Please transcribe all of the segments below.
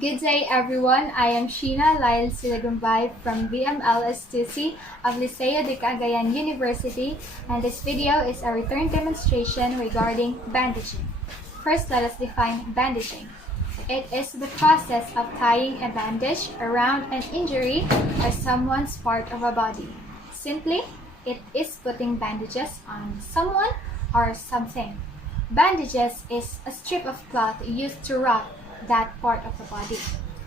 Good day everyone, I am Sheena Lyle Silagumbay from BMLS2C of Liceo de Cagayan University, and this video is a return demonstration regarding bandaging. First, let us define bandaging. It is the process of tying a bandage around an injury or someone's part of a body. Simply, it is putting bandages on someone or something. Bandages is a strip of cloth used to wrap that part of the body.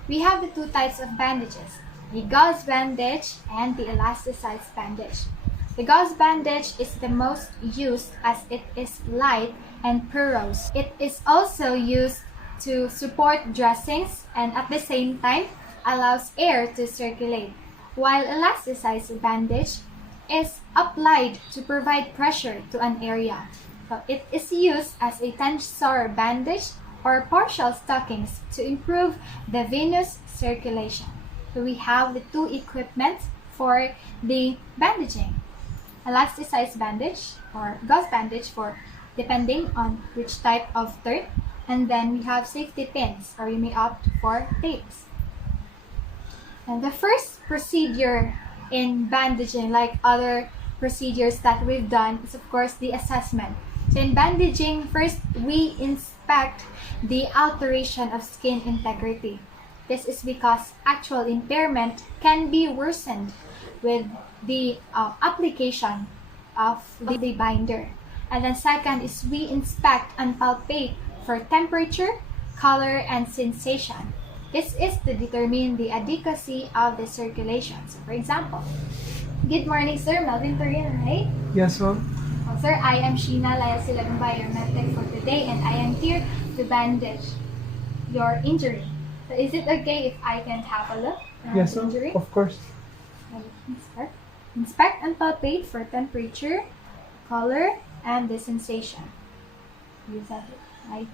We have the two types of bandages, the gauze bandage and the elasticized bandage. The gauze bandage is the most used as it is light and porous. It is also used to support dressings and at the same time allows air to circulate, while elasticized bandage is applied to provide pressure to an area. So it is used as a tensor bandage or partial stockings to improve the venous circulation. So we have the two equipment for the bandaging. Elasticized bandage or gauze bandage for depending on which type of turn, and then we have safety pins or you may opt for tapes. And the first procedure in bandaging, like other procedures that we've done, is of course the assessment. So in bandaging, first we inspect the alteration of skin integrity. This is because actual impairment can be worsened with the application of the binder. And then second is we inspect and palpate for temperature, color, and sensation. This is to determine the adequacy of the circulation. So for example, good morning sir, Melvin Torino, right? Yes, ma'am. Oh, sir, I am Sheena Lyle Silagumbay, your medtech for today, and I am here to bandage your injury. So is it okay if I can have a look at Yes, the ma'am. injury? Of course. Inspect and palpate for temperature, color, and the sensation. Use that, right?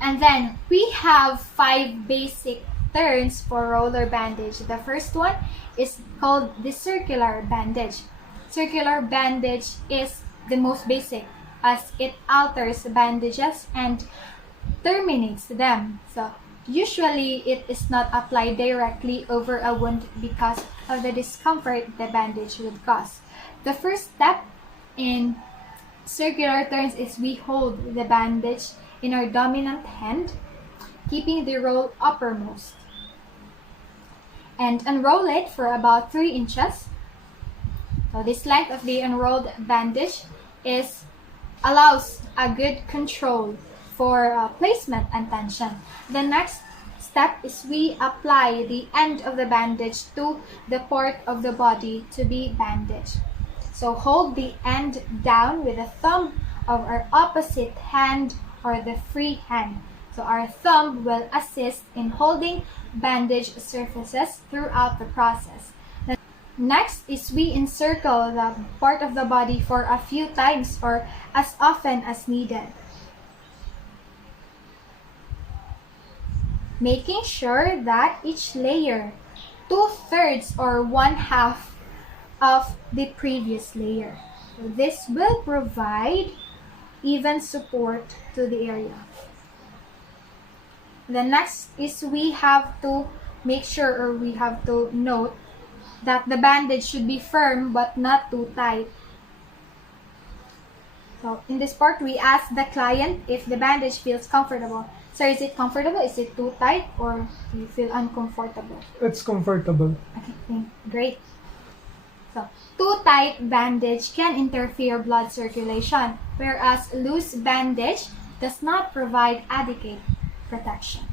And then we have 5 basic turns for roller bandage. The first one is called the circular bandage. Circular bandage is the most basic as it alters bandages and terminates them. So usually it is not applied directly over a wound because of the discomfort the bandage would cause. The first step in circular turns is we hold the bandage in our dominant hand, keeping the roll uppermost, and unroll it for about 3 inches. So this length of the unrolled bandage allows a good control for placement and tension. The next step is we apply the end of the bandage to the part of the body to be bandaged. So hold the end down with the thumb of our opposite hand or the free hand. So our thumb will assist in holding bandage surfaces throughout the process. Next is we encircle the part of the body for a few times or as often as needed, making sure that each layer 2/3 or 1/2 of the previous layer. So this will provide even support to the area. The next is we have to make sure or we have to note that the bandage should be firm but not too tight. So in this part, we ask the client if the bandage feels comfortable. Sir, is it comfortable? Is it too tight or do you feel uncomfortable? It's comfortable. Okay, great. So, too tight bandage can interfere blood circulation, whereas loose bandage does not provide adequate protection.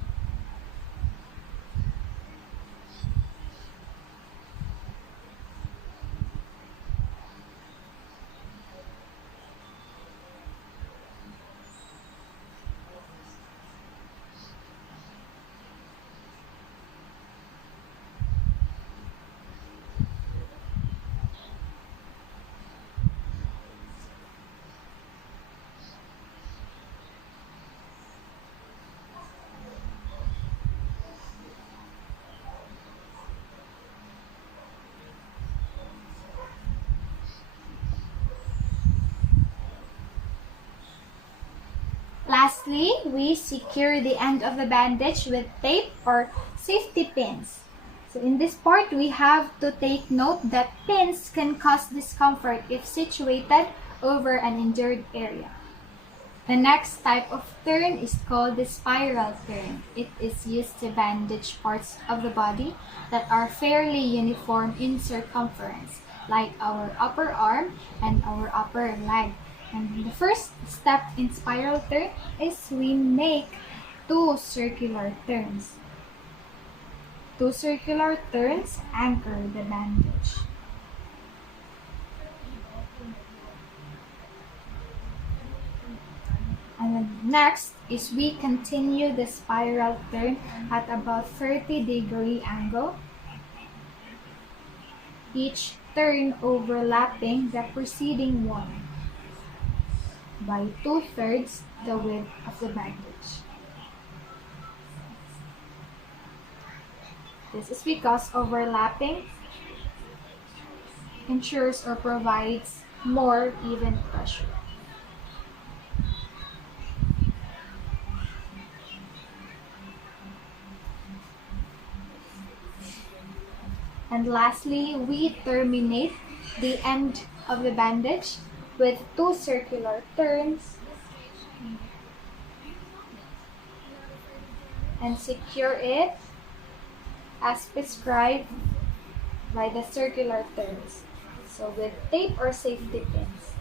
lastly, we secure the end of the bandage with tape or safety pins. So in this part, we have to take note that pins can cause discomfort if situated over an injured area. The next type of turn is called the spiral turn. It is used to bandage parts of the body that are fairly uniform in circumference, like our upper arm and our upper leg. And the first step in spiral turn is we make 2 circular turns. 2 circular turns anchor the bandage. And then next is we continue the spiral turn at about 30-degree angle, each turn overlapping the preceding one by 2/3 the width of the bandage. This is because overlapping ensures or provides more even pressure. And lastly, we terminate the end of the bandage with 2 circular turns and secure it as prescribed by the circular turns. So with tape or safety pins.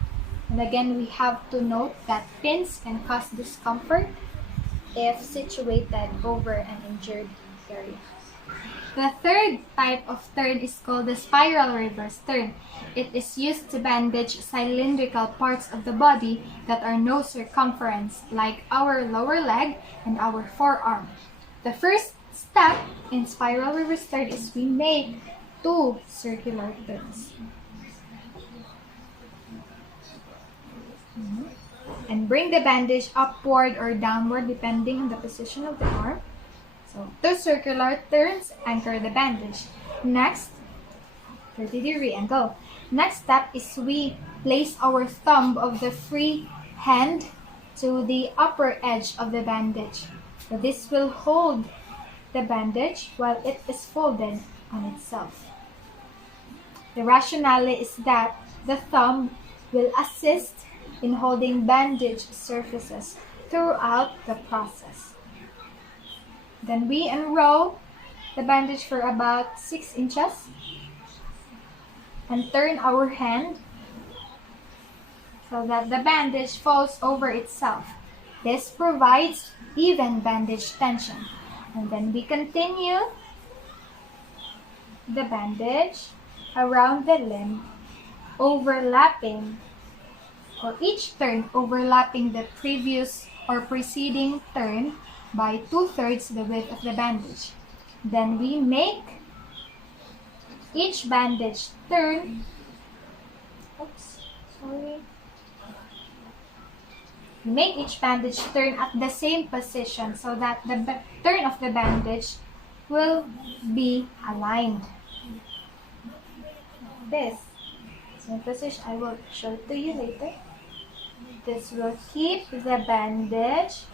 And again, we have to note that pins can cause discomfort if situated over an injured area. The third type of turn is called the spiral reverse turn. It is used to bandage cylindrical parts of the body that are no circumference, like our lower leg and our forearm. The first step in spiral reverse turn is we make 2 circular turns. And bring the bandage upward or downward depending on the position of the arm. So 2 circular turns anchor the bandage. Next, 30-degree angle. Next step is we place our thumb of the free hand to the upper edge of the bandage. So this will hold the bandage while it is folded on itself. The rationale is that the thumb will assist in holding bandage surfaces throughout the process. Then we unroll the bandage for about 6 inches and turn our hand so that the bandage falls over itself. This provides even bandage tension. And then we continue the bandage around the limb, overlapping, or each turn overlapping the previous or preceding turn by 2/3 the width of the bandage. Then we make each bandage turn make each bandage turn at the same position so that the turn of the bandage will be aligned. This same position, I will show it to you later. This will keep the bandage.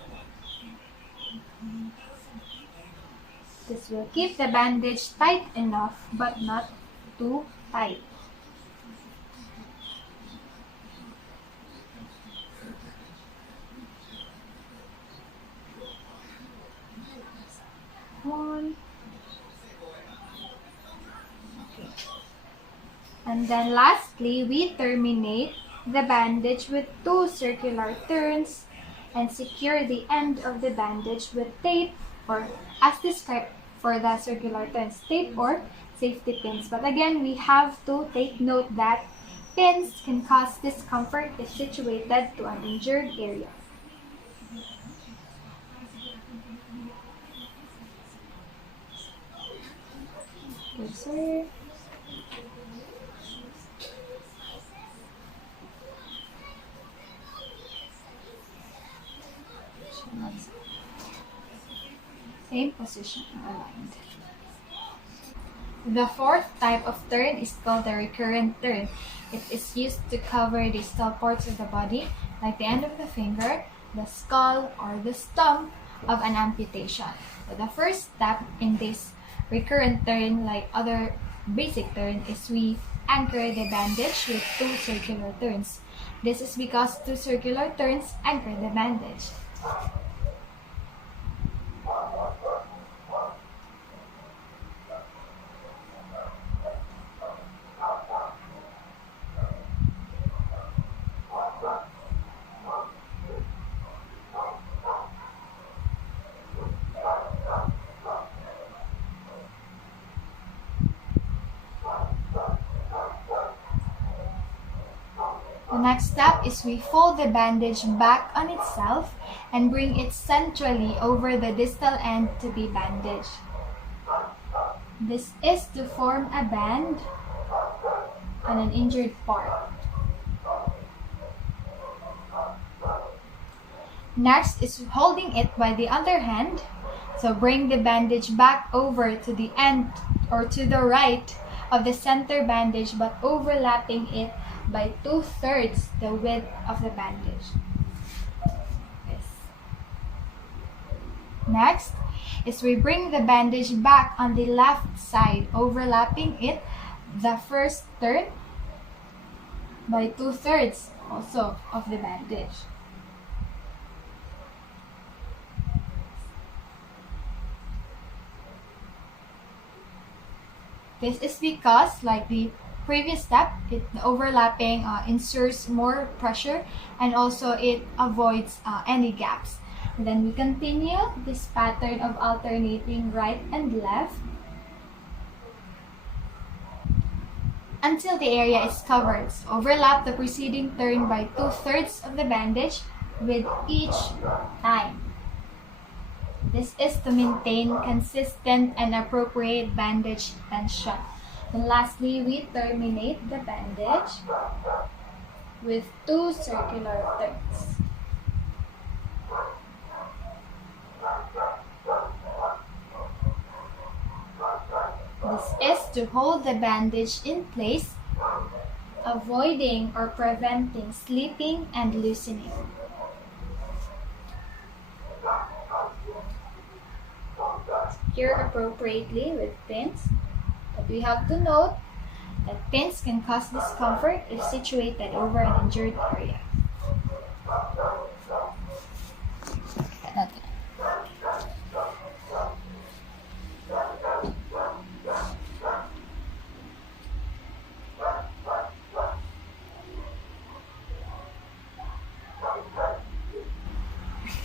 This will keep the bandage tight enough but not too tight. One. Okay. And then lastly, we terminate the bandage with 2 circular turns and secure the end of the bandage with tape, or as described for the circular turns, tape or safety pins. But again, we have to take note that pins can cause discomfort if situated to an injured area. Okay, sir. Same position aligned. The fourth type of turn is called the recurrent turn. It is used to cover distal parts of the body, like the end of the finger, the skull, or the stump of an amputation. So the first step in this recurrent turn, like other basic turn, is we anchor the bandage with 2 circular turns. This is because 2 circular turns anchor the bandage. The next step is we fold the bandage back on itself and bring it centrally over the distal end to be bandaged. This is to form a band on an injured part. Next is holding it by the other hand. So bring the bandage back over to the end or to the right of the center bandage, but overlapping it by 2/3 the width of the bandage. Yes. Next is we bring the bandage back on the left side, overlapping it the first turn by 2/3 also of the bandage. This is because, like the previous step, the overlapping inserts more pressure, and also it avoids any gaps. And then we continue this pattern of alternating right and left until the area is covered. So overlap the preceding turn by 2/3 of the bandage with each time. This is to maintain consistent and appropriate bandage tension. And lastly, we terminate the bandage with 2 circular turns. This is to hold the bandage in place, avoiding or preventing slipping and loosening. Secure appropriately with pins, but we have to note that pins can cause discomfort if situated over an injured area.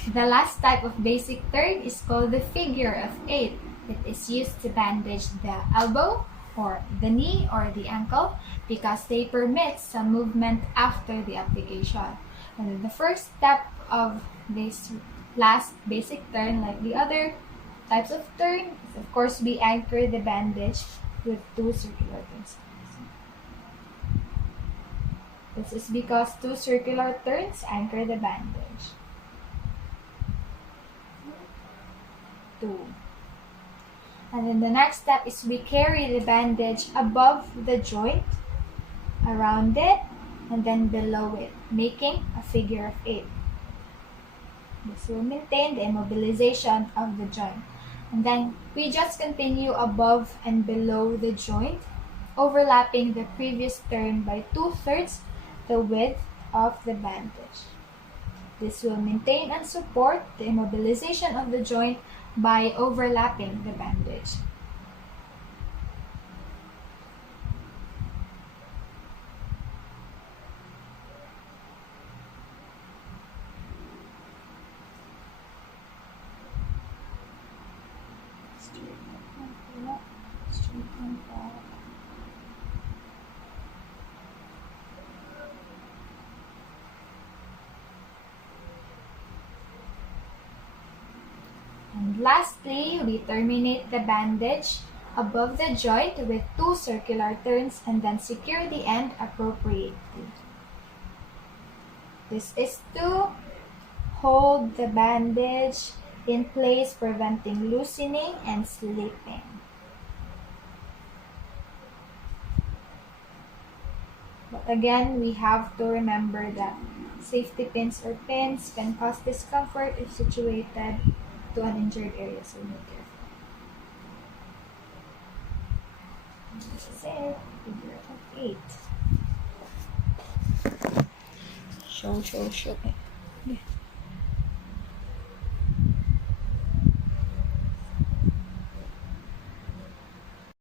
The last type of basic turn is called the figure of 8. It is used to bandage the elbow or the knee or the ankle because they permit some movement after the application. And then the first step of this last basic turn, like the other types of turn, is of course we anchor the bandage with 2 circular turns. This is because 2 circular turns anchor the bandage. 2. And then the next step is we carry the bandage above the joint, around it, and then below it, making a figure of 8. This will maintain the immobilization of the joint. And then we just continue above and below the joint, overlapping the previous turn by 2/3 the width of the bandage. This will maintain and support the immobilization of the joint by overlapping the bandage. And lastly, we terminate the bandage above the joint with 2 circular turns and then secure the end appropriately. This is to hold the bandage in place, preventing loosening and slipping. But again, we have to remember that safety pins or pins can cause discomfort if situated to an injured area, so be careful. This is it. Figure of 8. Show. Okay. Yeah.